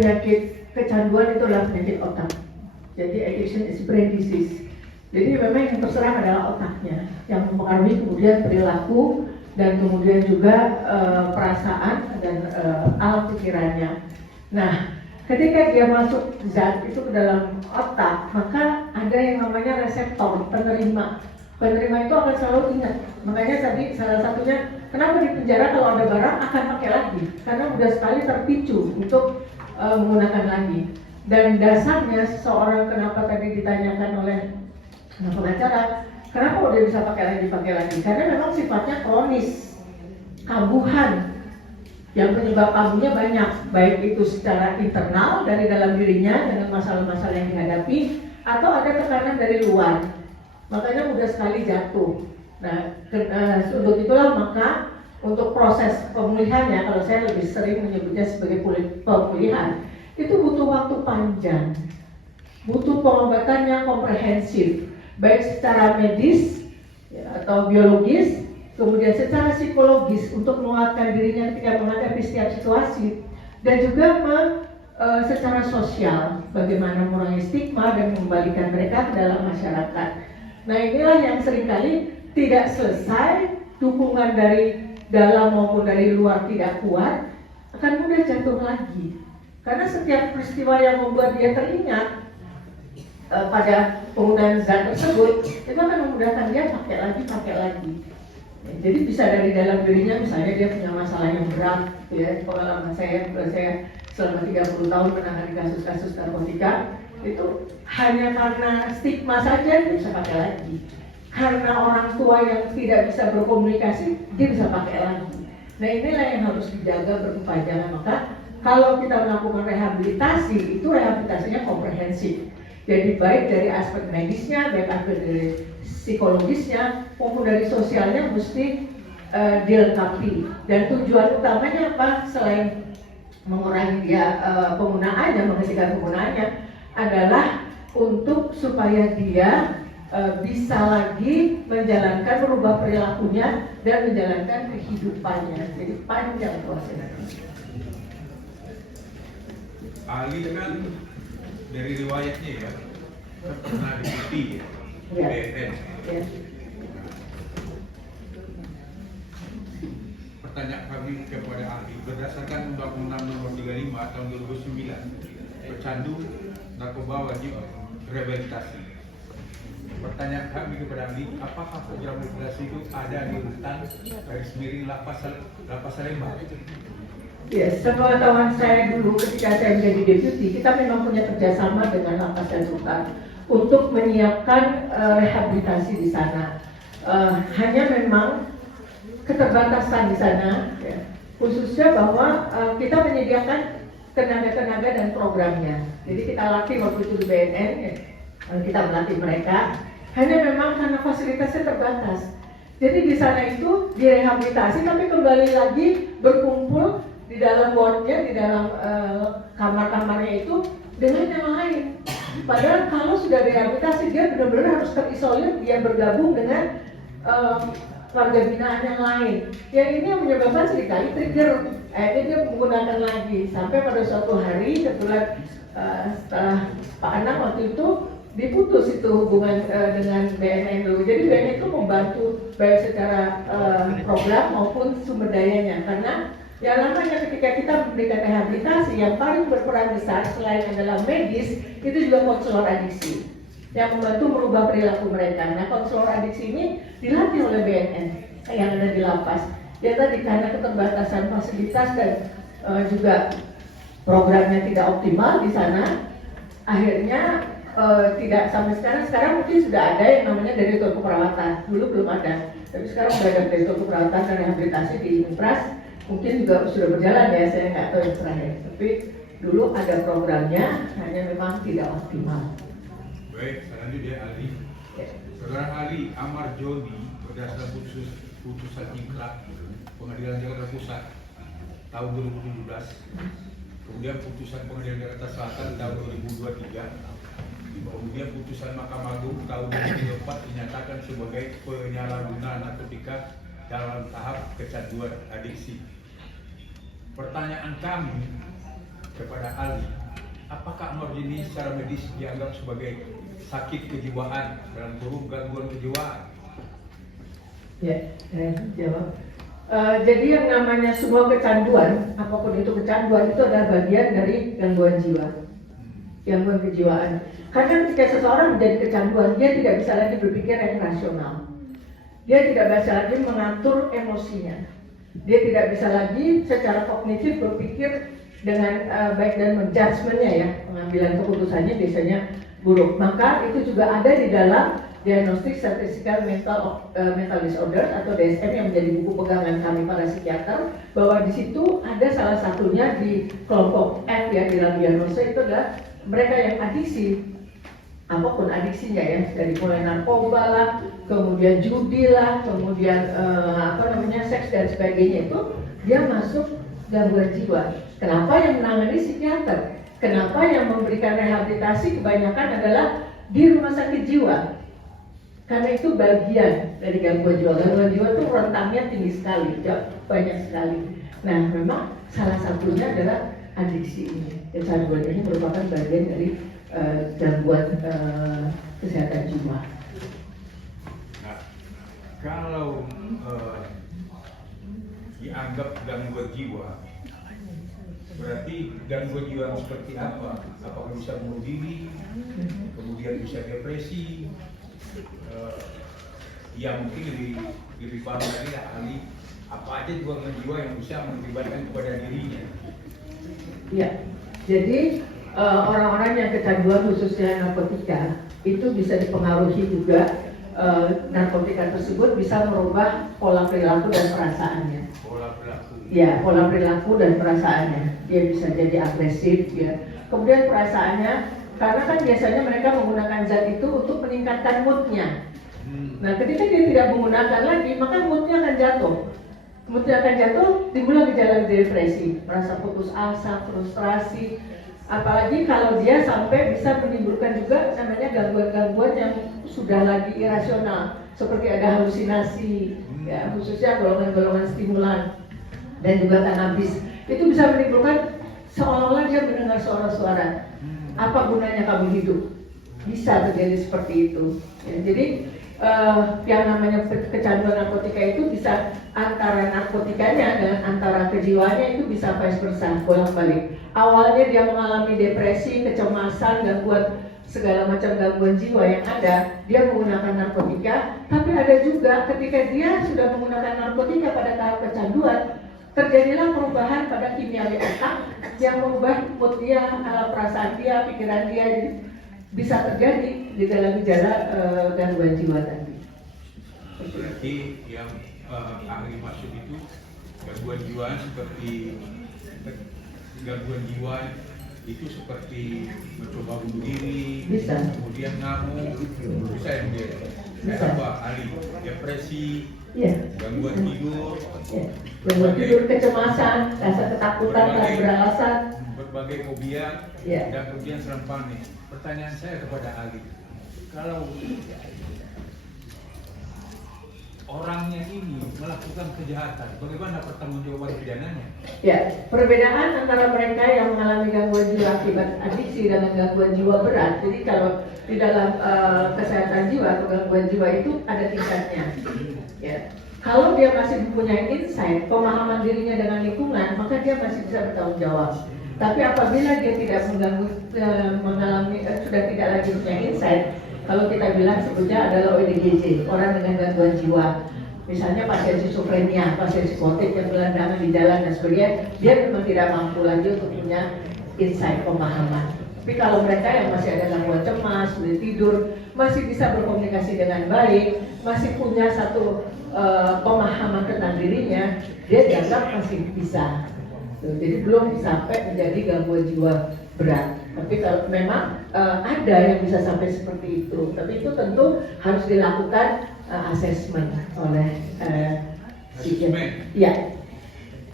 penyakit kecanduan itu adalah penyakit otak. Jadi addiction is brain disease. Jadi memang yang terserang adalah otaknya, yang mempengaruhi kemudian perilaku dan kemudian juga perasaan dan alam pikirannya. Nah, ketika dia masuk zat itu ke dalam otak, maka ada yang namanya reseptor, penerima. Penerima itu akan selalu ingat. Makanya tadi salah satunya, kenapa di penjara kalau ada barang akan pakai lagi? Karena mudah sekali terpicu untuk menggunakan lagi. Dan dasarnya seseorang, kenapa tadi ditanyakan oleh pengacara, kenapa dia bisa pakai lagi? Karena memang sifatnya kronis, kambuhan. Yang penyebab kambuhnya banyak, baik itu secara internal dari dalam dirinya dengan masalah-masalah yang dihadapi, atau ada tekanan dari luar. Makanya mudah sekali jatuh. Nah, untuk itulah maka untuk proses pemulihannya, kalau saya lebih sering menyebutnya sebagai pemulihan, itu butuh waktu panjang, butuh pengobatan yang komprehensif, baik secara medis ya, atau biologis, kemudian secara psikologis untuk menguatkan dirinya ketika menghadapi setiap situasi, dan juga secara sosial, bagaimana mengurangi stigma dan mengembalikan mereka ke dalam masyarakat. Nah, inilah yang seringkali tidak selesai, dukungan dari dalam maupun dari luar tidak kuat, akan mudah jatuh lagi. Karena setiap peristiwa yang membuat dia teringat pada penggunaan zat tersebut, itu akan memudahkan dia pakai lagi. Jadi bisa dari dalam dirinya, misalnya dia punya masalah yang berat, ya, pengalaman saya selama 30 tahun menangani kasus-kasus narkotika, itu hanya karena stigma saja dia bisa pakai lagi. Karena orang tua yang tidak bisa berkomunikasi, dia bisa pakai lagi. Nah, inilah yang harus dijaga berkepanjangan. Maka kalau kita melakukan rehabilitasi, itu rehabilitasinya komprehensif. Jadi baik dari aspek medisnya, baik aspek dari psikologisnya, maupun dari sosialnya mesti dilengkapi. Dan tujuan utamanya apa? Selain mengurangi dia penggunaannya, menghentikan penggunaannya, adalah untuk supaya dia bisa lagi menjalankan, merubah perilakunya dan menjalankan kehidupannya. Jadi panjang prosesnya. Ali kan dari riwayatnya ya pernah di BNN. Ya. Pertanyaan kami kepada ahli, berdasarkan Undang-Undang Nomor 35 Tahun 2009, pecandu narkoba wajib rehabilitasi. Pertanyaan kami kepada ahli, apakah program rehabilitasi itu ada di rutan garis miring Lapas Salemba? Ya, sepengetahuan saya dulu ketika saya menjadi deputi, kita memang punya kerjasama dengan Lapas dan Rutan untuk menyiapkan rehabilitasi di sana. Hanya memang keterbatasan di sana, ya, khususnya bahwa kita menyediakan tenaga-tenaga dan programnya. Jadi kita latih waktu itu di BNN, ya, kita melatih mereka. Hanya memang karena fasilitasnya terbatas. Jadi di sana itu direhabilitasi, tapi kembali lagi berkumpul di dalam wardnya, di dalam kamar-kamarnya itu dengan yang lain. Padahal kalau sudah rehabilitasi, dia benar-benar harus terisolir, dia bergabung dengan warga binaan yang lain. Yang ini yang menyebabkan seringkali trigger, dia menggunakan lagi. Sampai pada suatu hari, kebetulan setelah Pak Anang waktu itu diputus itu hubungan dengan BNN dulu. Jadi BNN itu membantu baik secara program maupun sumber dayanya. Karena yang namanya ketika kita memberikan rehabilitasi, yang paling berperan besar selain adalah medis, itu juga konselor adiksi yang membantu merubah perilaku mereka. Nah, konselor adiksi ini dilatih oleh BNN yang ada di lapas. Ya tadi karena keterbatasan fasilitas dan juga programnya tidak optimal di sana, akhirnya tidak sampai sekarang mungkin sudah ada yang namanya direktur keperawatan. Dulu belum ada, tapi sekarang sudah ada direktur keperawatan dan rehabilitasi di Impras. Mungkin juga sudah berjalan ya, saya nggak tahu yang terakhir. Tapi dulu ada programnya, hanya memang tidak optimal. Baik, selanjutnya Ali. Saudara Ali Amar Joni berdasarkan putusan Ingkrah Pengadilan Jakarta Pusat tahun 2017, kemudian putusan Pengadilan Jakarta Selatan tahun 2023, kemudian putusan Mahkamah Agung tahun 2004 dinyatakan sebagai penyalahgunaan narkotika dalam tahap kecanduan adiksi. Pertanyaan kami, kepada ahli, apakah Amar Joni secara medis dianggap sebagai sakit kejiwaan dalam kurung gangguan kejiwaan? Ya, saya jawab. Jadi yang namanya semua kecanduan, apapun itu kecanduan, itu adalah bagian dari gangguan jiwa, gangguan kejiwaan. Karena ketika seseorang menjadi kecanduan, dia tidak bisa lagi berpikir yang rasional. Dia tidak bisa lagi mengatur emosinya. Dia tidak bisa lagi secara kognitif berpikir dengan baik dan menjudgementnya ya, pengambilan keputusannya biasanya buruk. Maka itu juga ada di dalam Diagnostic Statistical Mental Disorder atau DSM yang menjadi buku pegangan kami para psikiater, bahwa di situ ada salah satunya di kelompok F ya, di dalam diagnosa itu adalah mereka yang adiksi, apapun adiksinya ya, dari mulai narkoba lah, kemudian judi lah, kemudian seks dan sebagainya, itu dia masuk gangguan jiwa. Kenapa yang menangani psikiater? Kenapa yang memberikan rehabilitasi kebanyakan adalah di rumah sakit jiwa? Karena itu bagian dari gangguan jiwa. Gangguan jiwa itu rentangnya tinggi sekali, banyak sekali. Nah, memang salah satunya adalah adiksi ini. Kecanduan ini merupakan bagian dari gangguan kesehatan jiwa. Nah, kalau dianggap gangguan jiwa, berarti gangguan jiwa seperti apa? Apakah bisa bunuh diri, kemudian bisa depresi? Ya mungkin lebih paham lagi lah ahli, apa aja gangguan jiwa yang bisa mengakibatkan kepada dirinya. Ya, jadi orang-orang yang kecanduan khususnya narkotika itu bisa dipengaruhi juga, narkotika tersebut bisa merubah pola perilaku dan perasaannya. Pola perilaku. Ya, pola perilaku dan perasaannya. Dia bisa jadi agresif ya. Kemudian perasaannya, karena kan biasanya mereka menggunakan zat itu untuk meningkatkan moodnya. Nah, ketika dia tidak menggunakan lagi, maka moodnya akan jatuh. Moodnya akan jatuh, timbullah gejala depresi, merasa putus asa, frustrasi. Apalagi kalau dia sampai bisa menimbulkan juga namanya gangguan-gangguan yang sudah lagi irasional, seperti ada halusinasi, ya, khususnya golongan-golongan stimulan dan juga kanabis. Itu bisa menimbulkan seolah-olah dia mendengar suara-suara. Apa gunanya kamu hidup? Bisa terjadi seperti itu. Ya, jadi yang namanya kecanduan narkotika itu bisa antara narkotikanya dan antara kejiwaannya itu bisa vice versa, bolak-balik. Awalnya dia mengalami depresi, kecemasan, gangguan, segala macam gangguan jiwa yang ada, dia menggunakan narkotika. Tapi ada juga ketika dia sudah menggunakan narkotika pada tahap kecanduan, terjadilah perubahan pada kimiawi otak yang mengubah mood dia, perasaan dia, pikiran dia. Jadi bisa terjadi di dalam gejala gangguan jiwa tadi. Berarti yang ahli maksud itu gangguan jiwa seperti mencoba bunuh diri, bisa. Kemudian ngamuk, bisa yang dia. Bisa. Apa ahli depresi, Ya. gangguan tidur, Ya. Gangguan tidur, kecemasan, rasa ketakutan, tak beralasan, berbagai fobia, Ya. dan kemudian serang panik. Pertanyaan saya kepada ahli, kalau orangnya ini melakukan kejahatan, bagaimana pertanggungjawaban pidananya? Ya, perbedaan antara mereka yang mengalami gangguan jiwa akibat adiksi dengan gangguan jiwa berat. Jadi kalau di dalam kesehatan jiwa atau gangguan jiwa itu ada tingkatnya. Ya, kalau dia masih mempunyai insight, pemahaman dirinya dengan lingkungan, maka dia masih bisa bertanggung jawab. Tapi apabila dia tidak mengalami sudah tidak lagi punya insight, kalau kita bilang sebutnya adalah ODGJ, orang dengan gangguan jiwa. Misalnya pasien skizofrenia, pasien psikotik yang gelandangan di jalan dan sebagainya, dia memang tidak mampu lagi untuk punya insight, pemahaman. Tapi kalau mereka yang masih ada gangguan cemas, sulit tidur, masih bisa berkomunikasi dengan baik, masih punya satu pemahaman tentang dirinya, dia dianggap masih bisa. Jadi belum sampai menjadi gangguan jiwa berat. Tapi kalau memang ada yang bisa sampai seperti itu, tapi itu tentu harus dilakukan asesmen oleh psikiater. Ya,